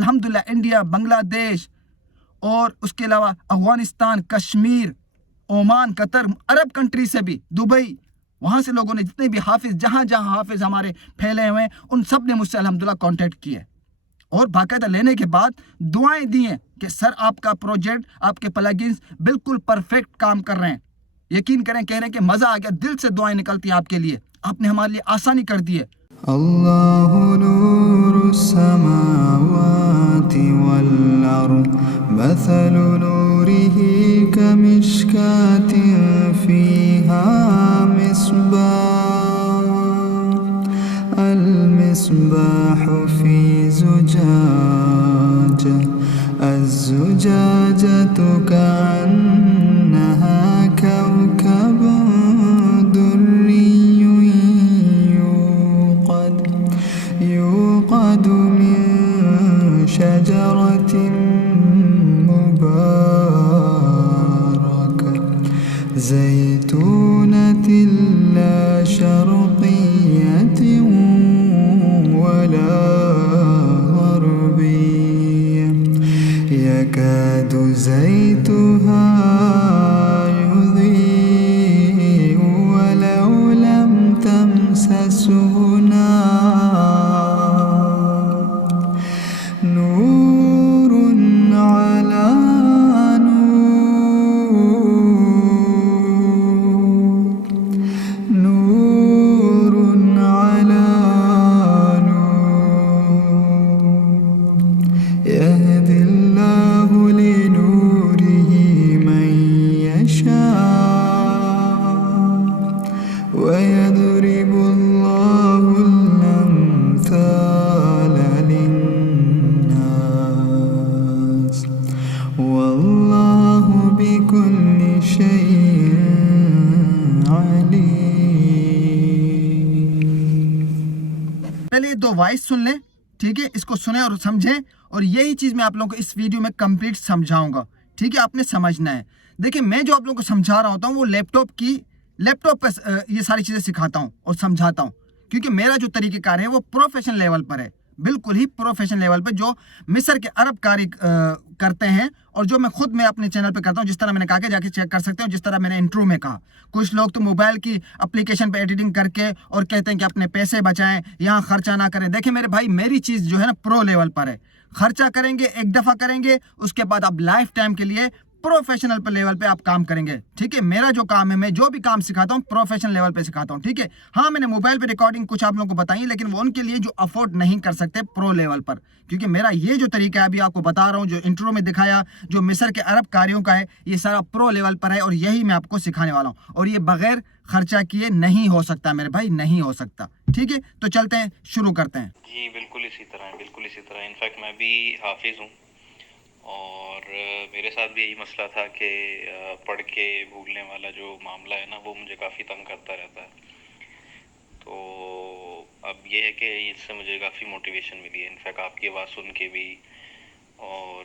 अल्हम्दुलिल्लाह इंडिया, बांग्लादेश और उसके अलावा Afghanistan, Kashmir, Oman, Qatar, Arab country से भी, दुबई, वहाँ से लोगों ने जितने भी हाफिज़, जहाँ जहाँ हाफिज़ हमारे फैले हुए हैं, उन सब ने मुझसे अल्हम्दुलिल्लाह कांटेक्ट किए और बाकायदा लेने के बाद दुआएं दी हैं कि सर आपका प्रोजेक्ट, आपके प्लगइन्स बिल्कुल परफेक्ट काम कर रहे हैं। यकीन करें, कह रहे हैं कि मज़ा आ गया, दिल से दुआएं निकलती हैं आपके लिए, आपने हमारे लिए आसानी कर दी है। अल्लाहु नूरुस समावाति वल अर्द मसलु नूरिही कमिश्कातिन फीहा मिस्बाह अल मिस्बाहु फी ज़ुजाजा अज़्ज़ुजाजतु कअन्नहा कौकबुन दुर्रियुन युक़दु मिन शजरतिन मुबारकह ज़ैतूनतिन ला शर्क़िय्यतिन वला ग़र्बिय्यह यकादु ज़ैतुहा युज़ी'ु वलौ लम तमससहु नार नूरुन अला नूरुन अला नूर यहदिल्लाहु लिनूरिही मन यशा वयदरिबुल्लाहुल अम्साल लिन्नास वल्लाहु बिकुल्लि शैइन अलीम। पहले ये दो वॉइस सुन लें, ठीक है, इसको सुने और समझें, और यही चीज़ मैं आप लोगों को इस वीडियो में कंप्लीट समझाऊंगा, ठीक है, आपने समझना है। देखिए, मैं जो आप लोगों को समझा रहा होता हूँ वो लैपटॉप पे ये सारी चीज़ें सिखाता हूँ और समझाता हूँ, क्योंकि मेरा जो तरीक़ेकार है वो प्रोफेशनल लेवल पर है, बिल्कुल ही प्रोफेशनल लेवल पर, जो मिस्र के अरब कारी करते हैं और जो मैं खुद अपने चैनल पे करता हूँ। जिस तरह मैंने कहा कि जाके चेक कर सकते हो, जिस तरह मैंने इंट्रो में कहा। कुछ लोग तो मोबाइल की एप्लीकेशन पे एडिटिंग करके और कहते हैं कि अपने पैसे बचाएं, यहाँ खर्चा ना करें। देखिए मेरे भाई, मेरी चीज़ जो है ना प्रो लेवल पर है। खर्चा करेंगे, एक दफ़ा करेंगे, उसके बाद आप लाइफ टाइम के लिए प्रोफेशनल पे लेवल पे आप काम करेंगे, ठीक है। मेरा जो काम है, मैं जो भी काम सिखाता हूँ प्रोफेशनल लेवल पे सिखाता हूँ, ठीक है। हाँ, मैंने मोबाइल पे रिकॉर्डिंग कुछ आप लोगों को बताई, लेकिन वो उनके लिए जो अफोर्ड नहीं कर सकते प्रो लेवल पर, क्योंकि मेरा ये जो तरीका है अभी आपको बता रहा हूँ, जो इंट्रो में दिखाया, जो मिस्र के अरब कारियों का है, ये सारा प्रो लेवल पर है और यही मैं आपको सिखाने वाला हूँ। और ये बगैर खर्चा किए नहीं हो सकता मेरे भाई, नहीं हो सकता, ठीक है। तो चलते हैं, शुरू करते हैं। जी बिल्कुल इसी तरह, बिल्कुल इसी तरह। इनफैक्ट मैं भी हाफिज़ हूँ और मेरे साथ भी यही मसला था कि पढ़ के भूलने वाला जो मामला है ना, वो मुझे काफ़ी तंग करता रहता है। तो अब ये है कि इससे मुझे काफ़ी मोटिवेशन मिली है। इनफैक्ट आपकी आवाज़ सुन के भी और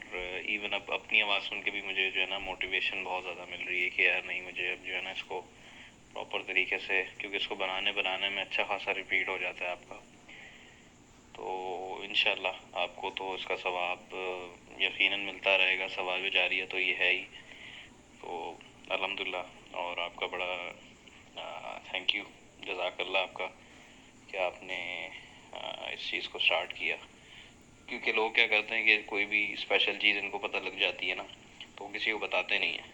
इवन अब अपनी आवाज़ सुन के भी मुझे जो है ना मोटिवेशन बहुत ज़्यादा मिल रही है कि यार नहीं, मुझे अब जो है ना इसको प्रॉपर तरीके से, क्योंकि इसको बनाने में अच्छा खासा रिपीट हो जाता है आपका, तो इंशाल्लाह आपको तो इसका सवाब यकीनन मिलता रहेगा। सवाब जारिया तो ये है ही। तो अल्हम्दुलिल्लाह, और आपका बड़ा थैंक यू, जज़ाकल्लाह आपका कि आपने इस चीज़ को स्टार्ट किया। क्योंकि लोग क्या करते हैं कि कोई भी स्पेशल चीज़ इनको पता लग जाती है ना, तो किसी को बताते नहीं हैं,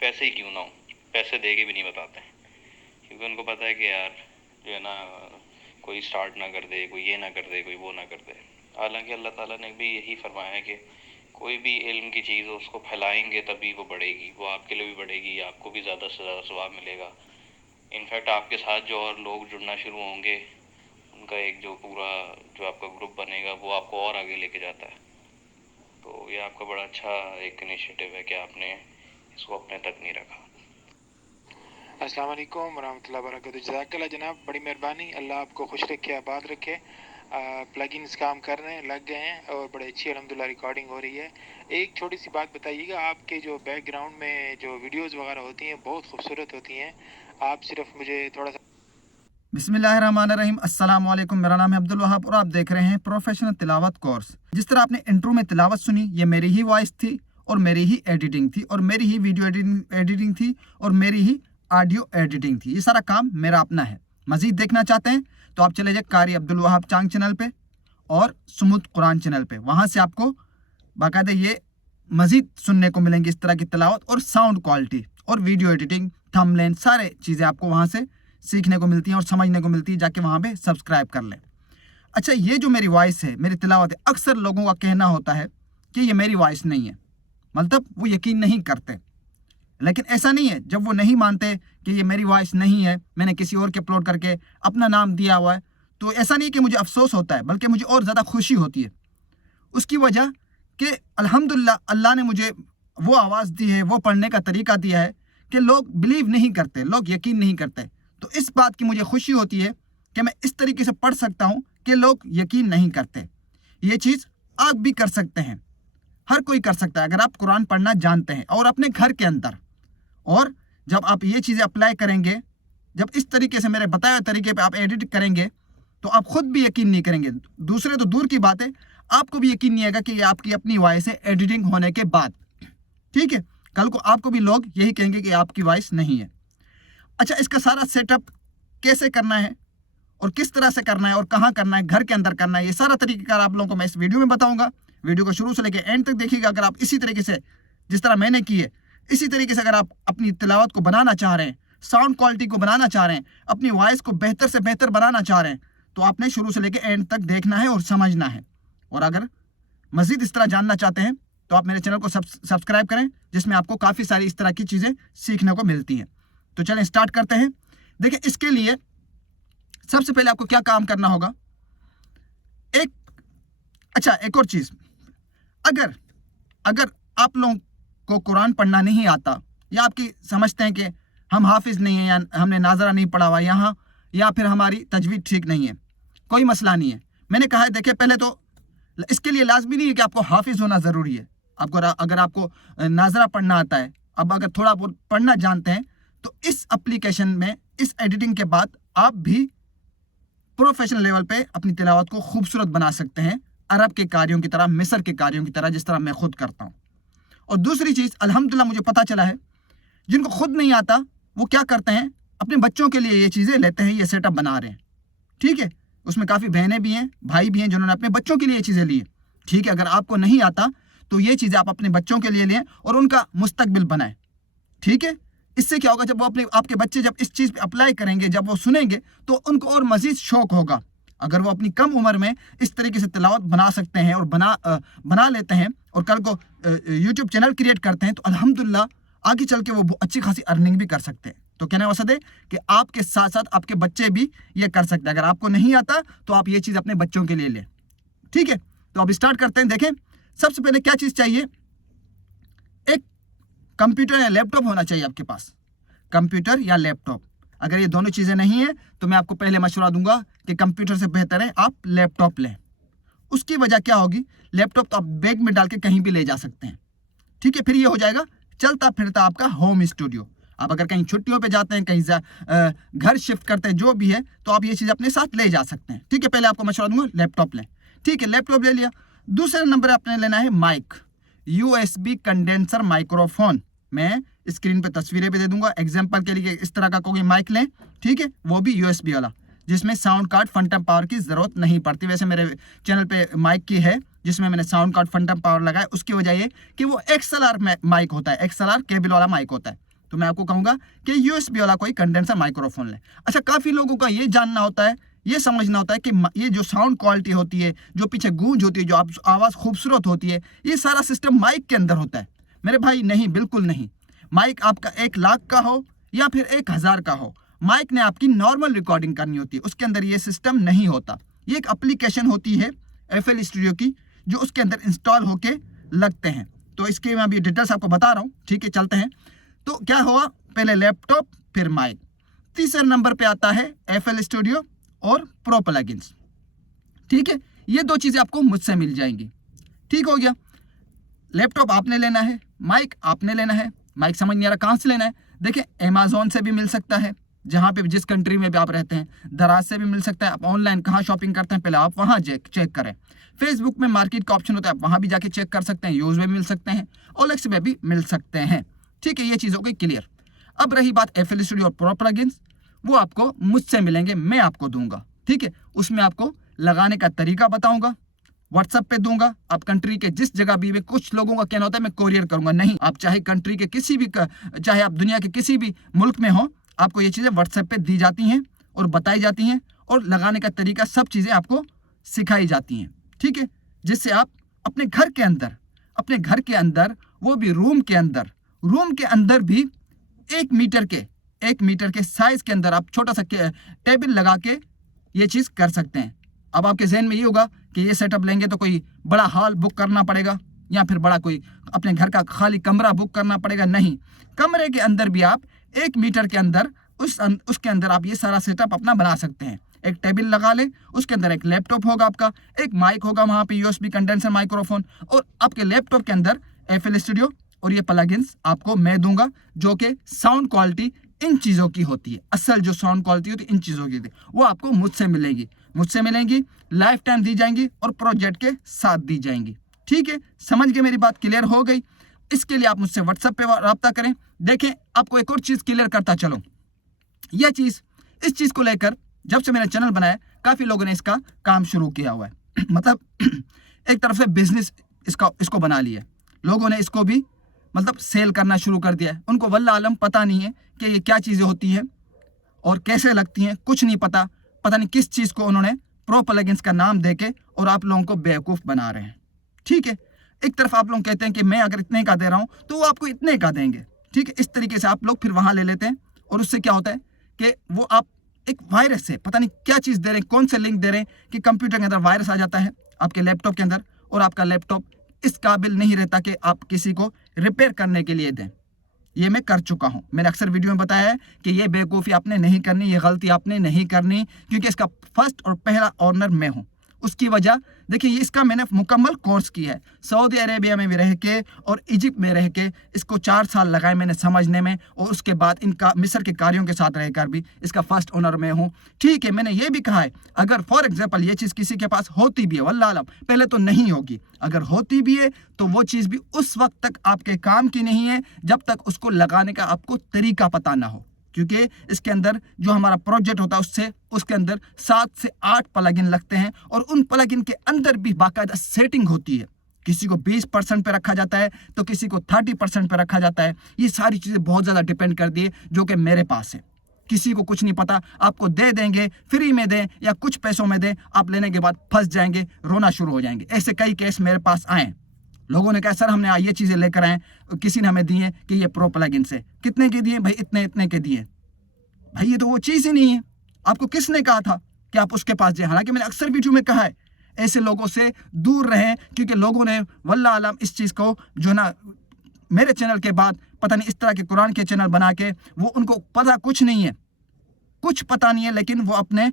पैसे ही क्यों ना हो, पैसे दे के भी नहीं बताते, क्योंकि उनको पता है कि यार जो है ना कोई स्टार्ट ना कर दे, कोई ये ना कर दे, कोई वो ना कर दे। हालांकि अल्लाह ताला ने भी यही फरमाया है कि कोई भी इल्म की चीज़ हो उसको फैलाएंगे तभी वो बढ़ेगी, वो आपके लिए भी बढ़ेगी, आपको भी ज़्यादा से ज़्यादा सवाब मिलेगा। इनफैक्ट आपके साथ जो और लोग जुड़ना शुरू होंगे, उनका एक जो पूरा जो आपका ग्रुप बनेगा, वो आपको और आगे लेके जाता है। तो ये आपका बड़ा अच्छा एक इनिशिएटिव है कि आपने इसको अपने तक नहीं रखा। अस्सलाम वालेकुम वरहमतुल्लाहि वबरकातुहू। जज़ाकल्लाह जनाब, बड़ी मेहरबानी, अल्लाह आपको खुश रखे, आबाद रखे। प्लगइन्स काम कर रहे हैं, लग गए हैं और बड़े अच्छी अल्हम्दुलिल्लाह रिकॉर्डिंग हो रही है। एक छोटी सी बात बताइएगा, आपके जो बैकग्राउंड में जो वीडियोस वगैरह होती हैं बहुत खूबसूरत होती हैं। आप सिर्फ मुझे थोड़ा सा बिस्मिल्लाहिर्रहमानिर्रहीम, अस्सलाम वालेकुम। मेरा नाम है अब्दुल वहाब और आप देख रहे हैं प्रोफेशनल तिलावत कोर्स। जिस तरह आपने इंट्रो में तिलावत सुनी, ये मेरी ही वॉइस थी और मेरी ही एडिटिंग थी और मेरी ही वीडियो एडिटिंग थी और मेरी ही ऑडियो एडिटिंग थी। ये सारा काम मेरा अपना है। मज़ीद देखना चाहते हैं तो आप चले जाए कारी अब्दुल वहाब चांग चैनल पे और सुमुद कुरान चैनल पे। वहाँ से आपको बाकायदा ये मज़ीद सुनने को मिलेंगी इस तरह की तिलावत और साउंड क्वालिटी और वीडियो एडिटिंग, थंबनेल, सारे चीज़ें आपको वहाँ से सीखने को मिलती हैं और समझने को मिलती है। जाके वहाँ पे सब्सक्राइब कर लें। अच्छा, ये जो मेरी वॉइस है, मेरी तिलावत है, अक्सर लोगों का कहना होता है कि ये मेरी वॉइस नहीं है, मतलब वो यकीन नहीं करते। लेकिन ऐसा नहीं है। जब वो नहीं मानते कि ये मेरी वॉइस नहीं है, मैंने किसी और के अपलोड करके अपना नाम दिया हुआ है, तो ऐसा नहीं कि मुझे अफसोस होता है, बल्कि मुझे और ज़्यादा खुशी होती है। उसकी वजह कि अल्हम्दुलिल्लाह अल्लाह ने मुझे वो आवाज़ दी है, वो पढ़ने का तरीका दिया है कि लोग बिलीव नहीं करते, लोग यकीन नहीं करते। तो इस बात की मुझे खुशी होती है कि मैं इस तरीके से पढ़ सकता हूँ कि लोग यकीन नहीं करते। ये चीज़ आप भी कर सकते हैं, हर कोई कर सकता है अगर आप कुरान पढ़ना जानते हैं और अपने घर के अंदर। और जब आप ये चीज़ें अप्लाई करेंगे, जब इस तरीके से मेरे बताए हुए तरीके पे आप एडिट करेंगे, तो आप खुद भी यकीन नहीं करेंगे, दूसरे तो दूर की बात है, आपको भी यकीन नहीं आएगा कि ये आपकी अपनी वॉइस है एडिटिंग होने के बाद। ठीक है, कल को आपको भी लोग यही कहेंगे कि आपकी वॉइस नहीं है। अच्छा, इसका सारा सेटअप कैसे करना है और किस तरह से करना है और कहाँ करना है, घर के अंदर करना है, ये सारा तरीक़ेकार आप लोगों को मैं इस वीडियो में बताऊंगा। वीडियो को शुरू से लेकर एंड तक देखिएगा। अगर आप इसी तरीके से, जिस तरह मैंने की है, इसी तरीके से अगर आप अपनी तिलावत को बनाना चाह रहे हैं, साउंड क्वालिटी को बनाना चाह रहे हैं, अपनी वॉइस को बेहतर से बेहतर बनाना चाह रहे हैं, तो आपने शुरू से लेकर एंड तक देखना है और समझना है। और अगर मज़ीद इस तरह जानना चाहते हैं तो आप मेरे चैनल को सब्सक्राइब करें, जिसमें आपको काफ़ी सारी इस तरह की चीज़ें सीखने को मिलती हैं। तो चलें स्टार्ट करते हैं। देखिए, इसके लिए सबसे पहले आपको क्या काम करना होगा। एक और चीज़, अगर आप लोगों को कुरान पढ़ना नहीं आता, या आपकी समझते हैं कि हम हाफिज़ नहीं हैं, या हमने नाजरा नहीं पढ़ा हुआ यहाँ, या फिर हमारी तजवीद ठीक नहीं है, कोई मसला नहीं है। मैंने कहा है, देखिए, पहले तो इसके लिए लाजमी नहीं है कि आपको हाफिज़ होना ज़रूरी है। अगर आपको नाजरा पढ़ना आता है, अब अगर थोड़ा बहुत पढ़ना जानते हैं, तो इस एप्लीकेशन में, इस एडिटिंग के बाद आप भी प्रोफेशनल लेवल पे अपनी तिलावत को खूबसूरत बना सकते हैं, अरब के कार्यों की तरह, मिस्र के कार्यों की तरह, जिस तरह मैं खुद करता हूँ। और दूसरी चीज़, अल्हम्दुलिल्लाह मुझे पता चला है, जिनको खुद नहीं आता वो क्या करते हैं, अपने बच्चों के लिए ये चीज़ें लेते हैं, ये सेटअप बना रहे हैं। ठीक है, उसमें काफ़ी बहनें भी हैं, भाई भी हैं, जिन्होंने अपने बच्चों के लिए ये चीज़ें ली है। ठीक है, अगर आपको नहीं आता तो ये चीज़ें आप अपने बच्चों के लिए लें और उनका मुस्तकबिल बनाएं। ठीक है, इससे क्या होगा, जब वो आपके बच्चे जब इस चीज़ पे अप्लाई करेंगे, जब वो सुनेंगे, तो उनको और मज़ीद शौक़ होगा। अगर वो अपनी कम उम्र में इस तरीके से तिलावत बना सकते हैं और बना लेते हैं और कल को यूट्यूब चैनल क्रिएट करते हैं, तो अल्हम्दुलिल्लाह आगे चल के वो अच्छी खासी अर्निंग भी कर सकते हैं। तो कहने का मकसद है कि आपके साथ साथ आपके बच्चे भी ये कर सकते हैं। अगर आपको नहीं आता तो आप ये चीज़ अपने बच्चों के लिए लें। ठीक है, तो अब स्टार्ट करते हैं। देखें, सबसे पहले क्या चीज़ चाहिए, एक कंप्यूटर या लैपटॉप होना चाहिए आपके पास। कंप्यूटर या लैपटॉप, अगर ये दोनों चीज़ें नहीं है तो मैं आपको पहले मशवरा दूंगा कि कंप्यूटर से बेहतर है आप लैपटॉप लें। उसकी वजह क्या होगी, लैपटॉप तो आप बैग में डाल के कहीं भी ले जा सकते हैं। ठीक है, फिर ये हो जाएगा चलता फिरता आपका होम स्टूडियो। आप अगर कहीं छुट्टियों पे जाते हैं, कहीं घर शिफ्ट करते हैं, जो भी है, तो आप ये चीज़ अपने साथ ले जा सकते हैं। ठीक है, पहले आपको मशवरा दूंगा लैपटॉप लें। ठीक है, लैपटॉप ले लिया। दूसरे नंबर आपने लेना है माइक, USB कंडेंसर माइक्रोफोन। मैं स्क्रीन पे तस्वीरें भी दे दूंगा एग्जाम्पल के लिए। इस तरह का कोई माइक लें, ठीक है, वो भी USB वाला, जिसमें साउंड कार्ड फंटम पावर की ज़रूरत नहीं पड़ती। वैसे मेरे चैनल पे माइक की है जिसमें मैंने साउंड कार्ड फंटम पावर लगाया। उसकी वजह ये कि वो XLR माइक होता है, XLR केबल वाला माइक होता है। तो मैं आपको कहूँगा कि USB वाला कोई कंडेंसर माइक्रोफोन लें। अच्छा, काफ़ी लोगों का ये जानना होता है, ये समझना होता है कि ये जो साउंड क्वालिटी होती है, जो पीछे गूंज होती है, जो आवाज़ खूबसूरत होती है, ये सारा सिस्टम माइक के अंदर होता है। मेरे भाई नहीं, बिल्कुल नहीं। माइक आपका 1 लाख का हो या फिर 1000 का हो, माइक ने आपकी नॉर्मल रिकॉर्डिंग करनी होती है, उसके अंदर ये सिस्टम नहीं होता। ये एक एप्लीकेशन होती है FL स्टूडियो की, जो उसके अंदर इंस्टॉल होके लगते हैं। तो इसके मैं अभी डिटेल्स आपको बता रहा हूँ। ठीक है, चलते हैं। तो क्या हुआ, पहले लैपटॉप फिर माइक। तीसरे नंबर पे आता है FL स्टूडियो और प्रो प्लगइन्स। ठीक है, ये 2 चीज़ें आपको मुझसे मिल जाएंगी। ठीक हो गया, लैपटॉप आपने लेना है, माइक आपने लेना है। माइक समझ नहीं आ रहा कहाँ से लेना है, देखिए अमेज़ॉन से भी मिल सकता है, जहाँ पे भी, जिस कंट्री में भी आप रहते हैं, दराज से भी मिल सकता है। आप ऑनलाइन कहाँ शॉपिंग करते हैं पहले आप वहाँ चेक करें। फेसबुक में मार्केट का ऑप्शन होता है, आप वहाँ भी जाके चेक कर सकते हैं। यूज में भी मिल सकते हैं, OLX में भी मिल सकते हैं। ठीक है, ये चीज़ हो गई क्लियर। अब रही बात FL Studio और प्रो प्लगइन्स, वो आपको मुझसे मिलेंगे, मैं आपको दूंगा। ठीक है, उसमें आपको लगाने का तरीका बताऊंगा, व्हाट्सएप पे दूंगा। आप कंट्री के जिस जगह भी, कुछ लोगों का कहना होता है मैं कोरियर करूंगा, नहीं, आप चाहे कंट्री के किसी भी, चाहे आप दुनिया के किसी भी मुल्क में हो, आपको ये चीज़ें व्हाट्सएप पे दी जाती हैं और बताई जाती हैं, और लगाने का तरीका सब चीज़ें आपको सिखाई जाती हैं। ठीक है, जिससे आप अपने घर के अंदर वो भी रूम के अंदर भी 1 मीटर के साइज के अंदर आप छोटा सा टेबल लगा के ये चीज़ कर सकते हैं। अब आपके जहन में ये होगा कि ये सेटअप लेंगे तो कोई बड़ा हॉल बुक करना पड़ेगा या फिर बड़ा कोई अपने घर का खाली कमरा बुक करना पड़ेगा, नहीं, कमरे के अंदर भी आप 1 मीटर के अंदर उसके अंदर आप ये सारा सेटअप अपना बना सकते हैं। एक टेबल लगा ले, उसके अंदर एक लैपटॉप होगा आपका, एक माइक होगा वहाँ पे, USB कंडेंसर माइक्रोफोन, और आपके लैपटॉप के अंदर FL Studio और ये प्लगइन्स आपको मैं दूंगा, जो कि साउंड क्वालिटी इन चीज़ों की होती है। असल जो साउंड क्वालिटी होती है इन चीज़ों की होती है, वो आपको मुझसे मिलेंगी, लाइफ टाइम दी जाएंगी और प्रोजेक्ट के साथ दी जाएंगी। ठीक है, समझ गए, मेरी बात क्लियर हो गई। इसके लिए आप मुझसे व्हाट्सएप पे रब्ता करें। देखें, आपको एक और चीज़ क्लियर करता चलो, इस चीज़ को लेकर जब से मैंने चैनल बनाया, काफ़ी लोगों ने इसका काम शुरू किया हुआ है। मतलब एक तरफ से बिजनेस इसको बना लिया, लोगों ने इसको भी मतलब सेल करना शुरू कर दिया है। उनको वल्लाह आलम पता नहीं है कि ये क्या चीज़ें होती हैं और कैसे लगती हैं, कुछ नहीं पता नहीं किस चीज़ को उन्होंने प्रो प्लगइन्स का नाम देके और आप लोगों को बेवकूफ़ बना रहे हैं। ठीक है, एक तरफ आप लोग कहते हैं कि मैं अगर इतने का दे रहा हूँ तो वो आपको इतने का देंगे। ठीक है, इस तरीके से आप लोग फिर वहाँ ले लेते हैं, और उससे क्या होता है कि वो आप एक वायरस से पता नहीं क्या चीज़ दे रहे हैं, कौन से लिंक दे रहे हैं कि कंप्यूटर के अंदर वायरस आ जाता है आपके लैपटॉप के अंदर, और आपका लैपटॉप इस काबिल नहीं रहता कि आप किसी को रिपेयर करने के लिए दें। ये मैं कर चुका हूँ, मैंने अक्सर वीडियो में बताया है कि ये बेवकूफ़ी आपने नहीं करनी, ये गलती आपने नहीं करनी, क्योंकि इसका फर्स्ट और पहला ऑनर मैं हूँ। उसकी वजह देखिए, इसका मैंने मुकम्मल कोर्स किया है, सऊदी अरेबिया में भी रह के और इजिप्ट में रह के इसको 4 साल लगाए मैंने समझने में, और उसके बाद इनका मिस्र के कार्यों के साथ रहकर भी इसका फर्स्ट ओनर मैं हूँ। ठीक है, मैंने ये भी कहा है, अगर फॉर एग्जांपल ये चीज़ किसी के पास होती भी है, वल्लाह आलम पहले तो नहीं होगी, अगर होती भी है तो वो चीज़ भी उस वक्त तक आपके काम की नहीं है जब तक उसको लगाने का आपको तरीका पता ना हो, क्योंकि इसके अंदर जो हमारा प्रोजेक्ट होता है उसके अंदर 7 से 8 प्लगइन लगते हैं, और उन प्लगइन के अंदर भी बाकायदा सेटिंग होती है। किसी को 20% पे रखा जाता है तो किसी को 30% पे रखा जाता है। ये सारी चीज़ें बहुत ज़्यादा डिपेंड करती है, जो कि मेरे पास है। किसी को कुछ नहीं पता, आपको दे देंगे, फ्री में दें या कुछ पैसों में दें, आप लेने के बाद फंस जाएंगे, रोना शुरू हो जाएंगे। ऐसे कई केस मेरे पास आए, लोगों ने कहा सर हमने ये चीज़ें लेकर आए, किसी ने हमें दी है कि ये प्रो प्लगइन से, कितने के दिए भाई, इतने के दिए। भाई ये तो वो चीज़ ही नहीं है, आपको किसने कहा था कि आप उसके पास जाए? हालांकि मैंने अक्सर वीडियो में कहा है ऐसे लोगों से दूर रहें, क्योंकि लोगों ने वल्लाह आलम इस चीज़ को जो ना मेरे चैनल के बाद पता नहीं इस तरह के कुरान के चैनल बना के, वो उनको पता कुछ नहीं है, कुछ पता नहीं है, लेकिन वो अपने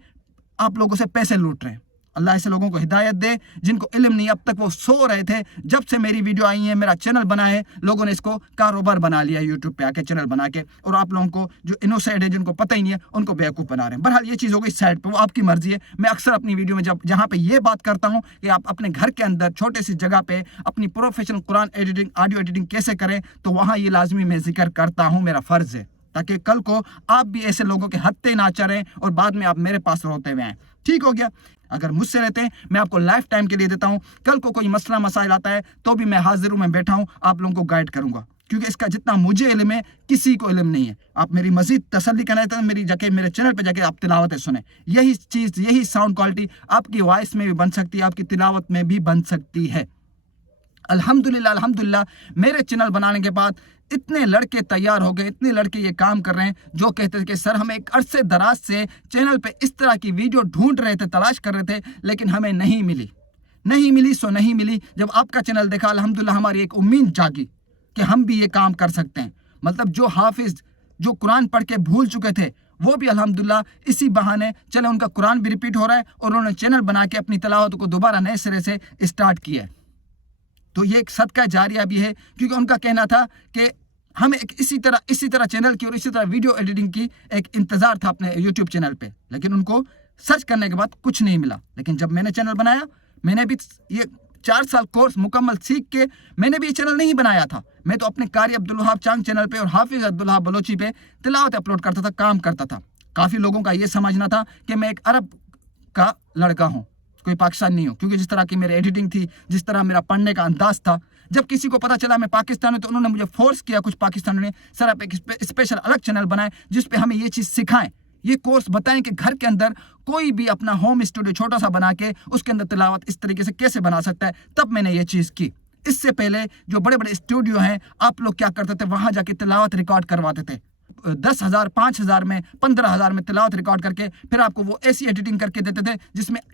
आप लोगों से पैसे लूट रहे हैं। अल्लाह ऐसे लोगों को हिदायत दे जिनको इल्म नहीं, अब तक वो सो रहे थे। जब से मेरी वीडियो आई है, मेरा चैनल बना है, लोगों ने इसको कारोबार बना लिया यूट्यूब पे आके चैनल बना के, और आप लोगों को जो इनोसेंट है, जिनको पता ही नहीं है, उनको बेवकूफ़ बना रहे हैं। बहरहाल ये चीज़ हो गई साइड पे, वो आपकी मर्जी है। मैं अक्सर अपनी वीडियो में जहाँ पे ये बात करता हूँ कि आप अपने घर के अंदर छोटे सी जगह पे अपनी professional Quran editing, audio editing कैसे करें, तो वहाँ ये लाजमी मैं जिक्र करता हूँ, मेरा फ़र्ज़ है, ताकि कल को आप भी ऐसे लोगों के हत्थे ना चढ़ें और बाद में आप मेरे पास रोते हुए आएँ। ठीक हो गया? अगर मुझसे रहते हैं, मैं आपको लाइफ टाइम के लिए देता हूं, कल को कोई मसला मसाइल आता है तो भी मैं हाजिर हूं, मैं बैठा हूं, आप लोगों को गाइड करूंगा, क्योंकि इसका जितना मुझे इल्म है किसी को इल्म नहीं है। आप मेरी मजीद तसल्ली करना चाहते हैं, मेरे चैनल पे जाके आप तिलावतें सुने। यही चीज़, यही साउंड क्वालिटी आपकी वॉइस में भी बन सकती है, आपकी तिलावत में भी बन सकती है। अल्हम्दुलिल्लाह मेरे चैनल बनाने के बाद इतने लड़के तैयार हो गए, इतने लड़के ये काम कर रहे हैं जो कहते थे कि सर हमें एक अरसे दराज से चैनल पे इस तरह की वीडियो ढूंढ रहे थे, तलाश कर रहे थे, लेकिन हमें नहीं मिली सो नहीं मिली। जब आपका चैनल देखा, अल्हम्दुलिल्लाह हमारी एक उम्मीद जागी कि हम भी ये काम कर सकते हैं। मतलब जो हाफिज, जो कुरान पढ़ के भूल चुके थे, वो भी अल्हम्दुलिल्लाह इसी बहाने चले उनका कुरान भी रिपीट हो रहा है और उन्होंने चैनल बना के अपनी तिलावत को दोबारा नए सिरे से स्टार्ट किया है। तो ये एक सदका जारिया भी है, क्योंकि उनका कहना था कि हमें एक इसी तरह चैनल की और इसी तरह वीडियो एडिटिंग की एक इंतज़ार था अपने यूट्यूब चैनल पे, लेकिन उनको सर्च करने के बाद कुछ नहीं मिला। लेकिन जब मैंने चैनल बनाया, मैंने भी ये 4 साल कोर्स मुकम्मल सीख के मैंने भी ये चैनल नहीं बनाया था। मैं तो अपने कारी अब्दुल वहाब चांग चैनल पे और हाफिज़ अब्दुल वहाब बलोची पे तिलावत अपलोड करता था, काम करता था। काफ़ी लोगों का ये समझना था कि मैं एक अरब का लड़का हूँ, कोई पाकिस्तान नहीं हूँ, क्योंकि जिस तरह की मेरी एडिटिंग थी, जिस तरह मेरा पढ़ने का अंदाज था, जब किसी को पता चला मैं पाकिस्तान हूँ तो उन्होंने मुझे फोर्स किया, कुछ पाकिस्तानियों ने, सर आप एक स्पेशल अलग चैनल बनाएं जिस पे हमें ये चीज़ सिखाएं, ये कोर्स बताएं कि घर के अंदर कोई भी अपना होम स्टूडियो छोटा सा बना के उसके अंदर तिलावत इस तरीके से कैसे बना सकता है। तब मैंने ये चीज़ की। इससे पहले जो बड़े बड़े स्टूडियो हैं, आप लोग क्या करते थे, वहाँ जाके तिलावत रिकॉर्ड करवाते थे, 10,000, 5,000 में, 15,000 में तिलावत रिकॉर्ड करके फिर आपको वो ऐसी एडिटिंग करके देते थे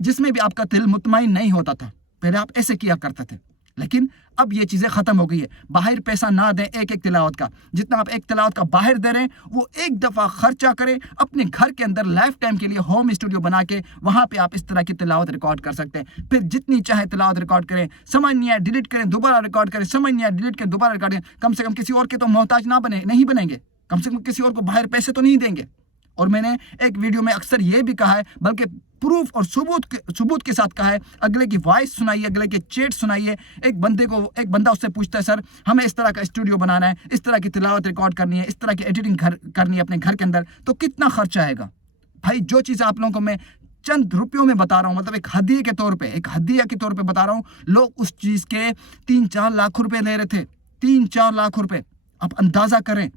जिसमें भी आपका दिल मुतमईन नहीं होता था। पहले आप ऐसे किया करते थे, लेकिन अब ये चीज़ें ख़त्म हो गई है। बाहर पैसा ना दें एक तिलावत का, जितना आप एक तिलावत का बाहर दे रहे हैं वो एक दफ़ा खर्चा करें अपने घर के अंदर लाइफ टाइम के लिए होम स्टूडियो बना के, वहाँ पे आप इस तरह की तिलावत रिकॉर्ड कर सकते हैं। फिर जितनी चाहे तिलावत रिकॉर्ड करें, समझ नहीं आए डिलीट करें, दोबारा रिकॉर्ड करें, समझ नहीं आए डिलीट करें, दोबारा रिकॉर्ड करें। कम से कम किसी और के तो मोहताज नहीं बनेंगे, कम से कम किसी और को बाहर पैसे तो नहीं देंगे। और मैंने एक वीडियो में अक्सर ये भी कहा है, बल्कि प्रूफ और सबूत के साथ कहा है, अगले की वॉइस सुनाइए, अगले के चैट सुनाइए। एक बंदा उससे पूछता है, सर हमें इस तरह का स्टूडियो बनाना है, इस तरह की तिलावत रिकॉर्ड करनी है, इस तरह की एडिटिंग करनी है अपने घर के अंदर, तो कितना खर्चा आएगा? भाई जो चीज़ आप लोगों को मैं चंद रुपयों में बता रहा हूँ, मतलब एक हदिया के तौर पे बता रहा हूँ, लोग उस चीज़ के 3-4 लाख रुपए ले रहे थे, 3-4 लाख रुपए। आप अंदाज़ा करें,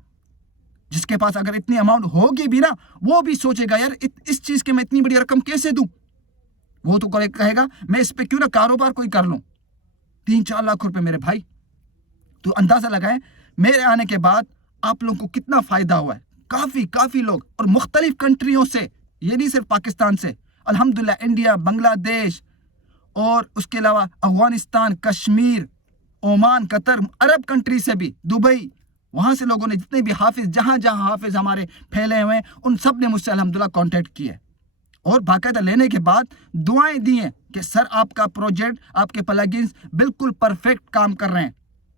जिसके पास अगर इतनी अमाउंट होगी भी ना, वो भी सोचेगा यार इस चीज़ के मैं इतनी बड़ी रकम कैसे दूं। वो तो कहेगा मैं इस पे क्यों ना कारोबार कोई कर लूं। 3-4 लाख रुपए मेरे भाई, तो अंदाज़ा लगाएं मेरे आने के बाद आप लोगों को कितना फ़ायदा हुआ है। काफ़ी लोग और मुख्तलिफ कंट्रियों से, ये नहीं सिर्फ पाकिस्तान से, अल्हम्दुलिल्लाह इंडिया, बांग्लादेश और उसके अलावा Afghanistan, Kashmir, Oman, Qatar, Arab country से भी, दुबई, वहाँ से लोगों ने, जितने भी हाफिज़, जहाँ हाफिज़ हमारे फैले हुए हैं, उन सब ने मुझसे अल्हम्दुलिल्लाह कांटेक्ट किए और बाकायदा लेने के बाद दुआएं दी हैं कि सर आपका प्रोजेक्ट, आपके प्लगइन्स बिल्कुल परफेक्ट काम कर रहे हैं।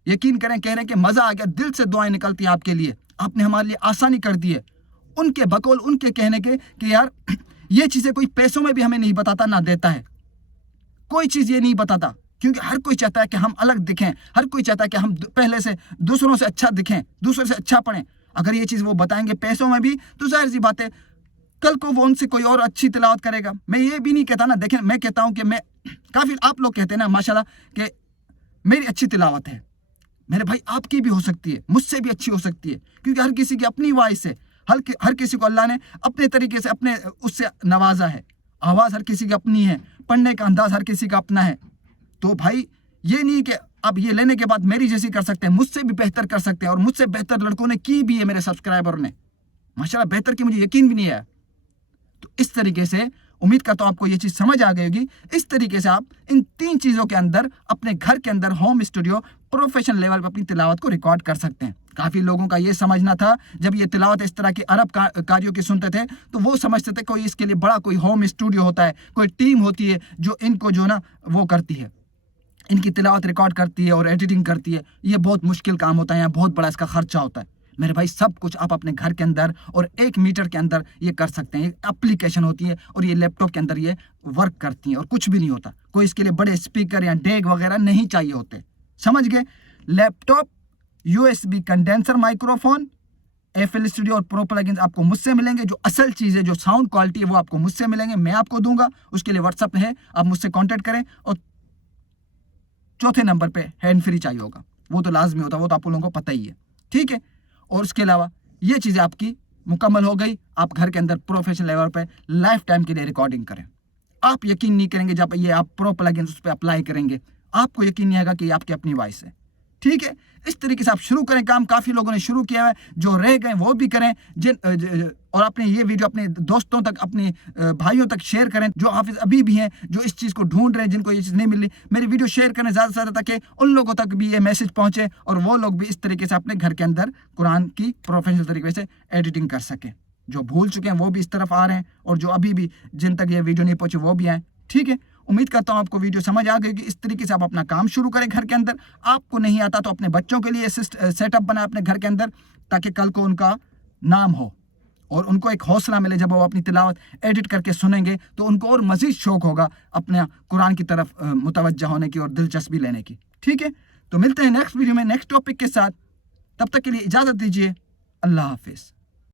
यकीन करें, कह रहे हैं कि मज़ा आ गया, दिल से दुआएं निकलती हैं आपके लिए, आपने हमारे लिए आसानी कर दी है। उनके बकौल उनके कहने के कि यार ये चीज़ें कोई पैसों में भी हमें नहीं बताता, ना देता है, कोई चीज़ ये नहीं बताता, क्योंकि हर कोई चाहता है कि हम अलग दिखें, हर कोई चाहता है कि हम पहले से दूसरों से अच्छा दिखें, दूसरों से अच्छा पढ़ें। अगर ये चीज़ वो बताएंगे पैसों में भी, तो जाहिर सी बात है कल को वो उनसे कोई और अच्छी तिलावत करेगा। मैं ये भी नहीं कहता ना, देखें मैं कहता हूँ कि मैं काफ़ी, आप लोग कहते हैं ना माशाल्लाह कि मेरी अच्छी तिलावत है, मेरे भाई आपकी भी हो सकती है, मुझसे भी अच्छी हो सकती है, क्योंकि हर किसी की अपनी वॉइस है, हर किसी को अल्लाह ने अपने तरीके से अपने उससे नवाजा है। आवाज़ हर किसी की अपनी है, पढ़ने का अंदाज हर किसी का अपना है। तो भाई ये नहीं कि अब ये लेने के बाद मेरी जैसी कर सकते हैं, मुझसे भी बेहतर कर सकते हैं, और मुझसे बेहतर लड़कों ने की भी है, मेरे सब्सक्राइबरों ने माशाल्लाह बेहतर की, मुझे यकीन भी नहीं आया। तो इस तरीके से उम्मीद करता हूँ आपको ये चीज़ समझ आ गई होगी। इस तरीके से आप इन 3 चीज़ों के अंदर अपने घर के अंदर होम स्टूडियो प्रोफेशनल लेवल पर अपनी तिलावत को रिकॉर्ड कर सकते हैं। काफ़ी लोगों का ये समझना था, जब ये तिलावत इस तरह की अरब कारियों की सुनते थे तो वो समझते थे कोई इसके लिए बड़ा कोई होम स्टूडियो होता है, कोई टीम होती है जो इनको जो ना वो करती है, इनकी तिलावत रिकॉर्ड करती है और एडिटिंग करती है। ये बहुत मुश्किल काम होता है, यहाँ बहुत बड़ा इसका खर्चा होता है। मेरे भाई सब कुछ आप अपने घर के अंदर और 1 मीटर के अंदर ये कर सकते हैं। एप्लीकेशन होती है और ये लैपटॉप के अंदर ये वर्क करती हैं और कुछ भी नहीं होता। कोई इसके लिए बड़े स्पीकर या डेग वगैरह नहीं चाहिए होते, समझ गए। Laptop, USB condenser microphone, FL studio और प्रो प्लगइन्स आपको मुझसे मिलेंगे। जो असल चीज़ है, जो साउंड क्वालिटी है, वो आपको मुझसे मिलेंगे, मैं आपको दूंगा। उसके लिए व्हाट्सअप है, आप मुझसे कॉन्टेक्ट करें। और चौथे नंबर पे हैंड फ्री चाहिए होगा, वो तो लाजमी होता है, वो तो आप लोगों को पता ही है, ठीक है। और उसके अलावा ये चीज़ें आपकी मुकम्मल हो गई, आप घर के अंदर प्रोफेशनल लेवल पे लाइफ टाइम के लिए रिकॉर्डिंग करें। आप यकीन नहीं करेंगे जब ये आप प्रो प्लगइन्स उस पर अप्लाई करेंगे, आपको यकीन नहीं आएगा कि आपकी अपनी वॉइस है, ठीक है। इस तरीके से आप शुरू करें काम। काफ़ी लोगों ने शुरू किया है, जो रह गए वो भी करें। और अपने ये वीडियो अपने दोस्तों तक, अपने भाइयों तक शेयर करें, जो हाफिज़ अभी भी हैं, जो इस चीज़ को ढूंढ रहे हैं, जिनको ये चीज़ नहीं मिल रही। मेरी वीडियो शेयर करें ज़्यादा से ज़्यादा, ताकि उन लोगों तक भी ये मैसेज पहुँचे और वो लोग भी इस तरीके से अपने घर के अंदर कुरान की प्रोफेशनल तरीके से एडिटिंग कर सकें। जो भूल चुके हैं वो भी इस तरफ आ रहे हैं, और जो अभी भी जिन तक ये वीडियो नहीं पहुँचे वो भी आएँ, ठीक है। امید کرتا ہوں آپ کو ویڈیو سمجھ آ گئی کہ اس طریقے سے آپ اپنا کام شروع کریں گھر کے اندر. آپ کو نہیں آتا تو اپنے بچوں کے لیے سیٹ اپ بنائیں اپنے گھر کے اندر, تاکہ کل کو ان کا نام ہو اور ان کو ایک حوصلہ ملے. جب وہ اپنی تلاوت ایڈٹ کر کے سنیں گے تو ان کو اور مزید شوق ہوگا اپنے قرآن کی طرف متوجہ ہونے کی اور دلچسپی لینے کی. ٹھیک ہے, تو ملتے ہیں نیکسٹ ویڈیو میں نیکسٹ ٹاپک کے ساتھ. تب تک کے لیے اجازت دیجیے. اللہ حافظ.